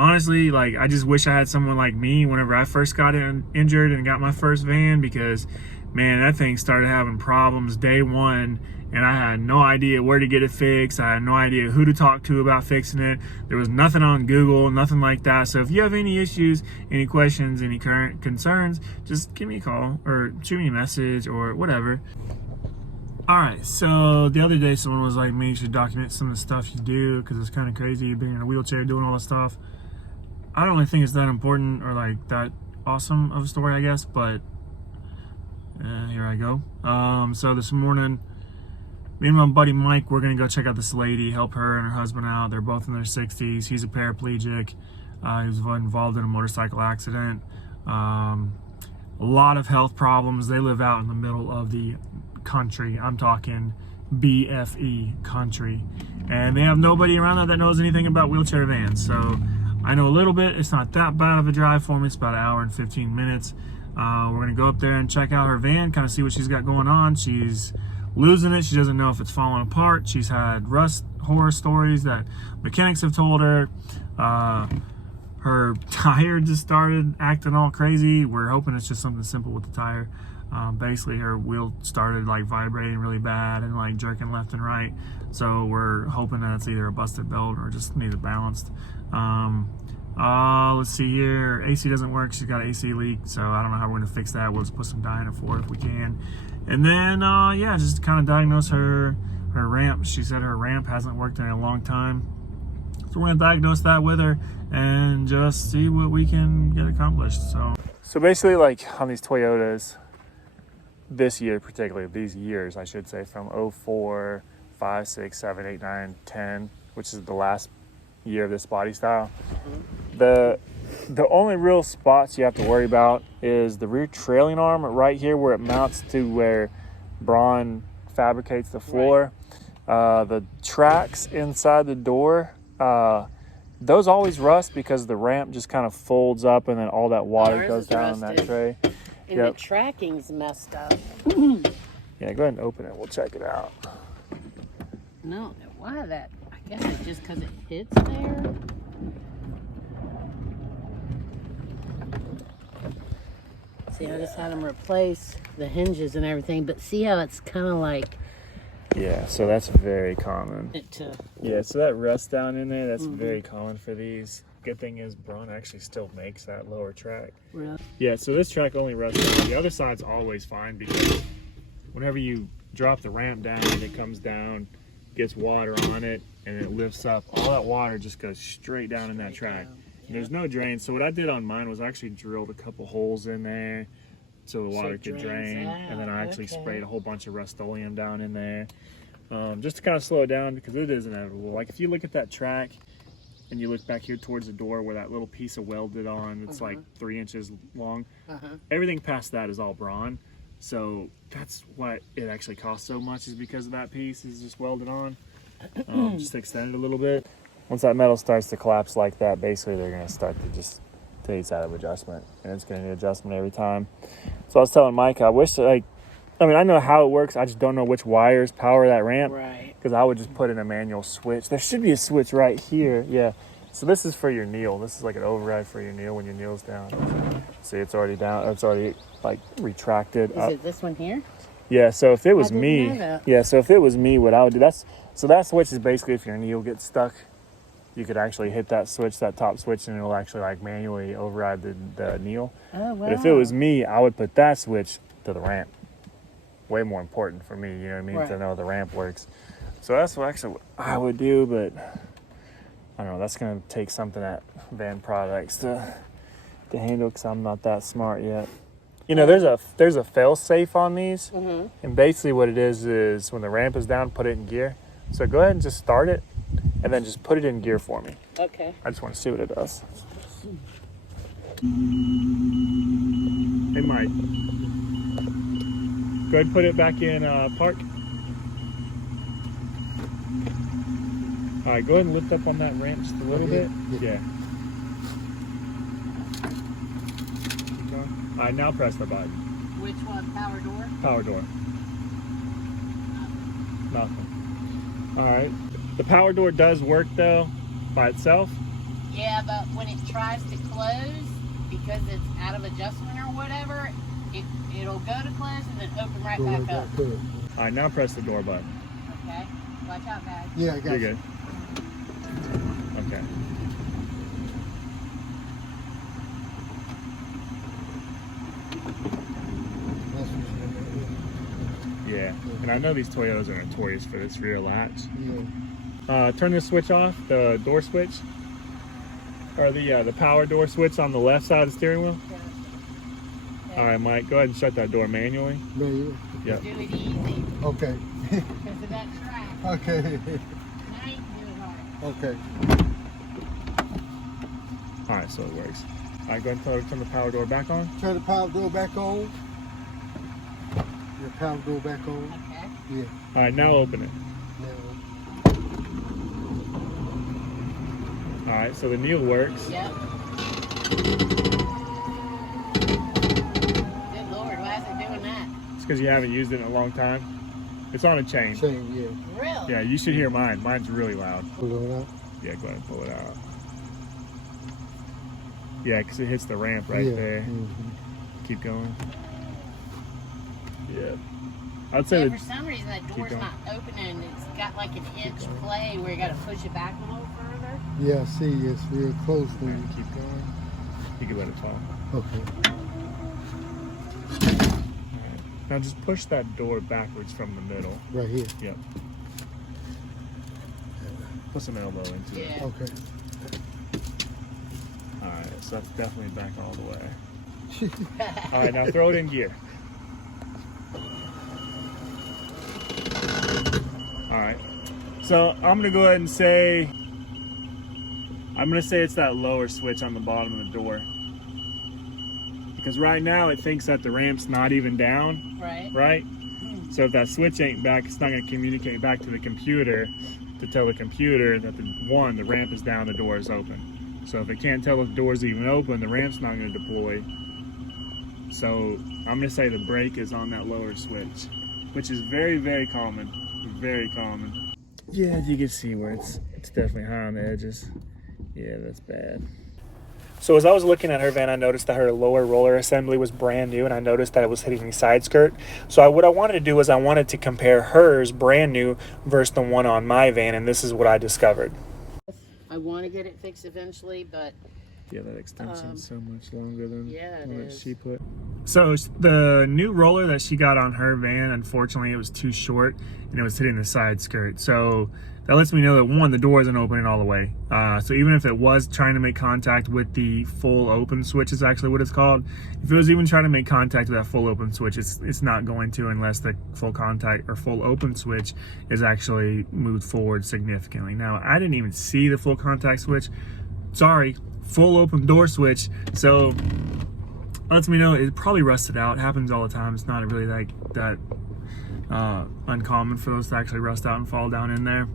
Honestly, like, I just wish I had someone like me whenever I first got injured and got my first van, because, man, that thing started having problems day one, and I had no idea where to get it fixed. I had no idea who to talk to about fixing it. There was nothing on Google, nothing like that. So if you have any issues, any questions, any current concerns, just give me a call or shoot me a message or whatever. All right, so the other day someone was like, "Me, you should document some of the stuff you do, because it's kind of crazy being in a wheelchair doing all that stuff." I don't really think it's that important or like that awesome of a story, I guess, but here I go. So this morning, me and my buddy Mike, we're gonna go check out this lady, help her and her husband out. They're both in their 60s. He's a paraplegic. He was involved in a motorcycle accident. A lot of health problems. They live out in the middle of the country. I'm talking BFE country. And they have nobody around that knows anything about wheelchair vans. So I know a little bit. It's not that bad of a drive for me. It's about an hour and 15 minutes. We're going to go up there and check out her van, kind of see what she's got going on. She's losing it. She doesn't know if it's falling apart. She's had rust horror stories that mechanics have told her. Her tire just started acting all crazy. We're hoping it's just something simple with the tire. Basically, her wheel started like vibrating really bad and like jerking left and right. So we're hoping that it's either a busted belt or just needs it balanced. Let's see here. AC doesn't work. She's got an AC leak, so I don't know how we're gonna fix that. We'll just put some dye in her for it if we can. And then yeah, just kind of diagnose her ramp. She said her ramp hasn't worked in a long time. So we're gonna diagnose that with her and just see what we can get accomplished. So basically, like on these Toyotas, this year particularly, these years I should say, from 04, 5, 6, 7, 8, 9, 10, which is the last year of this body style. The only real spots you have to worry about is the rear trailing arm right here where it mounts to where Braun fabricates the floor. Right. The tracks inside the door, those always rust because the ramp just kind of folds up and then all that water goes down in that tray. And the tracking's messed up. Yeah, go ahead and open it. We'll check it out. No, why that? I guess it's just because it hits there. See, I just had them replace the hinges and everything, but see how it's kind of like... Yeah, so that's very common. Yeah, so that rust down in there, that's very common for these. Good thing is Braun actually still makes that lower track. Really? Yeah, so this track only rusts down. The other side's always fine because whenever you drop the ramp down, it comes down, gets water on it, and it lifts up. All that water just goes straight down in that track. And there's no drain. So what I did on mine was I actually drilled a couple holes in there so the water could drain. And then I actually sprayed a whole bunch of Rust-Oleum down in there. Just to kind of slow it down because it is inevitable. Like if you look at that track and you look back here towards the door where that little piece of welded on, it's like 3 inches long. Everything past that is all Braun. So that's what it actually costs so much, is because of that piece is just welded on. Just extend it a little bit. Once that metal starts to collapse like that, basically they're going to start to just take out of adjustment, and it's going to need adjustment every time. So I was telling Mike, I wish I know how it works, I just don't know which wires power that ramp. Right. Because I would just put in a manual switch. There should be a switch right here. Yeah. So this is for your kneel. This is like an override for your kneel when your kneel's down. See, it's already down. It's already like retracted. Is it this one here? Yeah. So if it was me, what I would do, so that switch is basically if your kneel gets stuck, you could actually hit that switch, that top switch, and it'll actually like manually override the kneel. Oh, wow. But if it was me, I would put that switch to the ramp. Way more important for me, you know what I mean, to know the ramp works. So that's what I would do, but I don't know, that's going to take something at Van Products to handle, because I'm not that smart yet. You know, there's a fail safe on these, and basically what it is when the ramp is down, put it in gear. So go ahead and just start it, and then just put it in gear for me. Okay. I just want to see what it does. Hey, Mike. Go ahead and put it back in park. All right, go ahead and lift up on that ramp just a little bit. Yeah. Keep going. All right, now press the button. Which one? Power door? Power door. Nothing. All right. The power door does work though by itself. Yeah, but when it tries to close, because it's out of adjustment or whatever, it'll go to close and then open right back up. All right, now press the door button. Okay. Watch out, guys. Yeah, I got You're you. good. Okay. Yeah, and I know these Toyotas are notorious for this rear latch. Yeah. Turn the switch off, the door switch, or the power door switch on the left side of the steering wheel. Okay. All right, Mike, go ahead and shut that door manually. Manual. Yep. Do it easy, Okay. because of that track. Okay. Now you can do it hard. Okay. All right, so it works. All right, go ahead and turn the power door back on. Turn the power door back on. Your power door back on. Okay. Yeah. All right, now open it. Now. All right, so the Neil works. Yep. Good Lord, why is it doing that? It's because you haven't used it in a long time. It's on a chain. Chain, yeah. Really? Yeah, you should hear mine. Mine's really loud. Pull it out. Yeah, go ahead and pull it out. Yeah, because it hits the ramp right Yeah. there. Mm-hmm. Keep going. Yeah. I'd say Yeah, that. for some reason that door's going. not opening. It's got like an inch play where you got to push it back a little further. Yeah, see, it's real close All when right, keep going. You can let it fall. Okay. All right. Now just push that door backwards from the middle. Right here. Yep. Put some elbow into it. Yeah. Okay. All right, so that's definitely back all the way. All right, now throw it in gear. All right, so I'm gonna go ahead and say, it's that lower switch on the bottom of the door. Because right now it thinks that the ramp's not even down, Right. right? So if that switch ain't back, it's not gonna communicate back to the computer to tell the computer that the ramp is down, the door is open. So if it can't tell if the door's even open, the ramp's not gonna deploy. So I'm gonna say the brake is on that lower switch, which is very, very common. Very common. Yeah, you can see where it's definitely high on the edges. Yeah, that's bad. So as I was looking at her van, I noticed that her lower roller assembly was brand new, and I noticed that it was hitting the side skirt. So what I wanted to do was I wanted to compare hers brand new versus the one on my van, and this is what I discovered. I want to get it fixed eventually, but Yeah, that extension's so much longer than yeah, it what is. she put. So the new roller that she got on her van, unfortunately, it was too short and it was hitting the side skirt. So that lets me know that one, the door isn't opening all the way. So even if it was trying to make contact with the full open switch, is actually what it's called. If it was even trying to make contact with that full open switch, it's not going to unless the full contact or full open switch is actually moved forward significantly. Now, I didn't even see the full contact switch. Sorry, full open door switch. So lets me know it probably rusted out. It happens all the time. It's not really like that uncommon for those to actually rust out and fall down in there.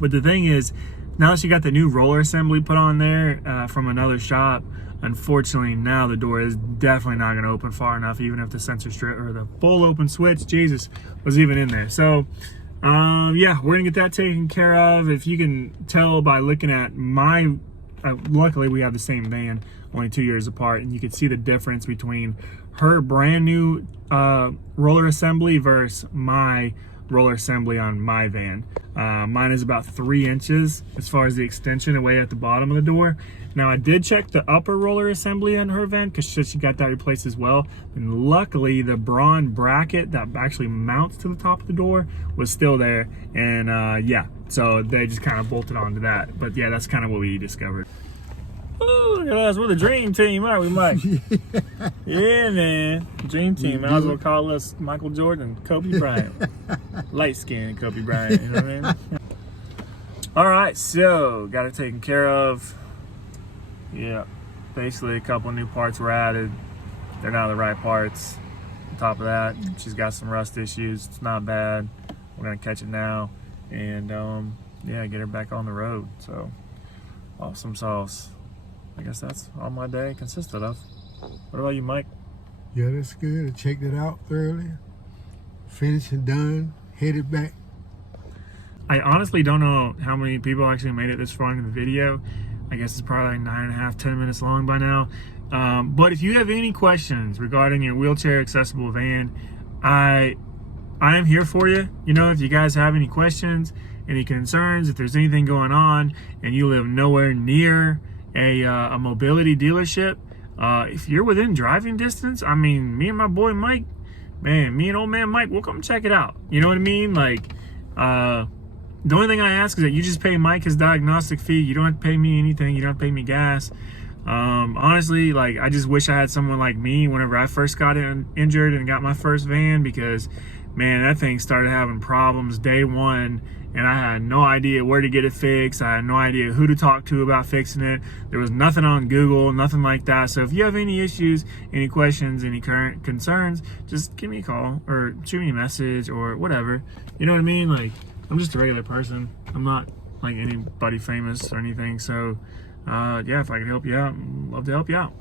But the thing is, now that she got the new roller assembly put on there from another shop, unfortunately now the door is definitely not going to open far enough, even if the sensor strip or the full open switch, Jesus, was even in there. So yeah, we're gonna get that taken care of. If you can tell by looking at my luckily we have the same van, only 2 years apart, and you can see the difference between her brand new roller assembly versus my roller assembly on my van. Mine is about 3 inches as far as the extension away at the bottom of the door. Now I did check the upper roller assembly on her van because she got that replaced as well, and luckily the Braun bracket that actually mounts to the top of the door was still there, and yeah, so they just kind of bolted onto that. But yeah, that's kind of what we discovered. Oh, look at us, we're the dream team, aren't we, Mike? Yeah, man, dream team. Might as well call us Michael Jordan, Kobe Bryant. Light skinned Kobe Bryant, you know what I mean? All right, so got it taken care of. Yeah, basically a couple new parts were added. They're not the right parts. On top of that, she's got some rust issues. It's not bad. We're gonna catch it now and yeah, get her back on the road. So awesome sauce. I guess that's all my day consisted of. What about you, Mike? Yeah, that's good. I checked it out thoroughly. Finished and done. Headed back. I honestly don't know how many people actually made it this far into the video. I guess it's probably like 9.5, 10 minutes long by now. But if you have any questions regarding your wheelchair accessible van, I am here for you. You know, if you guys have any questions, any concerns, if there's anything going on and you live nowhere near a mobility dealership, if you're within driving distance, I mean, me and my boy Mike, man, me and old man Mike, we'll come check it out. You know what I mean? Like, the only thing I ask is that you just pay Mike his diagnostic fee. You don't have to pay me anything. You don't have to pay me gas. Honestly, like, I just wish I had someone like me whenever I first got injured and got my first van, because, man, that thing started having problems day one, and I had no idea where to get it fixed. I had no idea who to talk to about fixing it. There was nothing on Google, nothing like that. So if you have any issues, any questions, any current concerns, just give me a call or shoot me a message or whatever. You know what I mean? Like, I'm just a regular person. I'm not like anybody famous or anything. So, yeah, if I could help you out, I'd love to help you out.